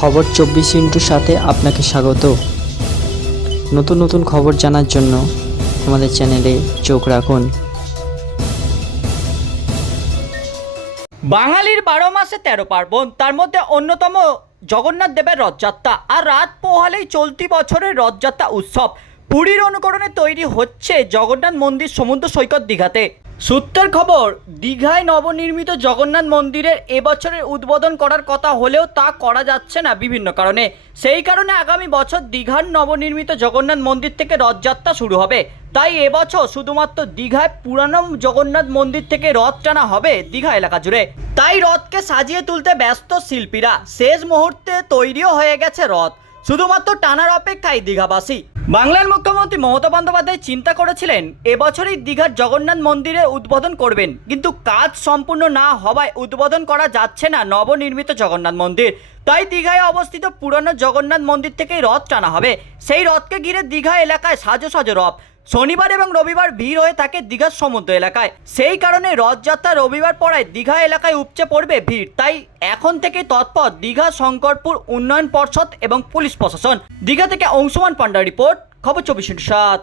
খবর 24 ইন্টুর সাথে আপনাকে স্বাগত। নতুন নতুন খবর জানার জন্য আমাদের চ্যানেলে চোখ রাখুন। বাঙালির 12 মাসে 13 পার্বণ, তার মধ্যে অন্যতম জগন্নাথ দেবের রথযাত্রা। আর রাত পোহালেই চলতি বছরের রথযাত্রা উৎসব পুরীর অনুকরণে তৈরি হচ্ছে জগন্নাথ মন্দির সমুদ্র সৈকত দীঘাতে। সূত্রের খবর, দীঘায় নবনির্মিত জগন্নাথ মন্দিরের এবছরের উদ্বোধন করার কথা হলেও তা করা যাচ্ছে না বিভিন্ন কারণে। সেই কারণে আগামী বছর দীঘার নবনির্মিত জগন্নাথ মন্দির থেকে রথযাত্রা শুরু হবে। তাই এবছর শুধুমাত্র দীঘায় পুরানো জগন্নাথ মন্দির থেকে রথ টানা হবে দীঘা এলাকা জুড়ে। তাই রথকে সাজিয়ে তুলতে ব্যস্ত শিল্পীরা। শেষ মুহূর্তে তৈরিও হয়ে গেছে রথ, শুধুমাত্র টানার অপেক্ষায় দীঘাবাসী। বাংলার মুখ্যমন্ত্রী মমতা বন্দ্যোপাধ্যায় চিন্তা করেছিলেন এবছরই দীঘার জগন্নাথ মন্দিরে উদ্বোধন করবেন, কিন্তু কাজ সম্পূর্ণ না হওয়ায় উদ্বোধন করা যাচ্ছে না নবনির্মিত জগন্নাথ মন্দির। তাই দীঘায় অবস্থিত পুরনো জগন্নাথ মন্দির থেকেই রথ টানা হবে। সেই রথকে ঘিরে দীঘা এলাকায় সাজো সাজো রথ। শনিবার এবং রবিবার ভিড় হয়ে থাকে দীঘার সমুদ্র এলাকায়। সেই কারণে রথযাত্রা রবিবার পড়ায় দীঘা এলাকায় উপচে পড়বে ভিড়। তাই এখন থেকে তৎপর দীঘা শঙ্করপুর উন্নয়ন পর্ষদ এবং পুলিশ প্রশাসন। দীঘা থেকে অংশুমান পান্ডা রিপোর্ট, খবর 24/7।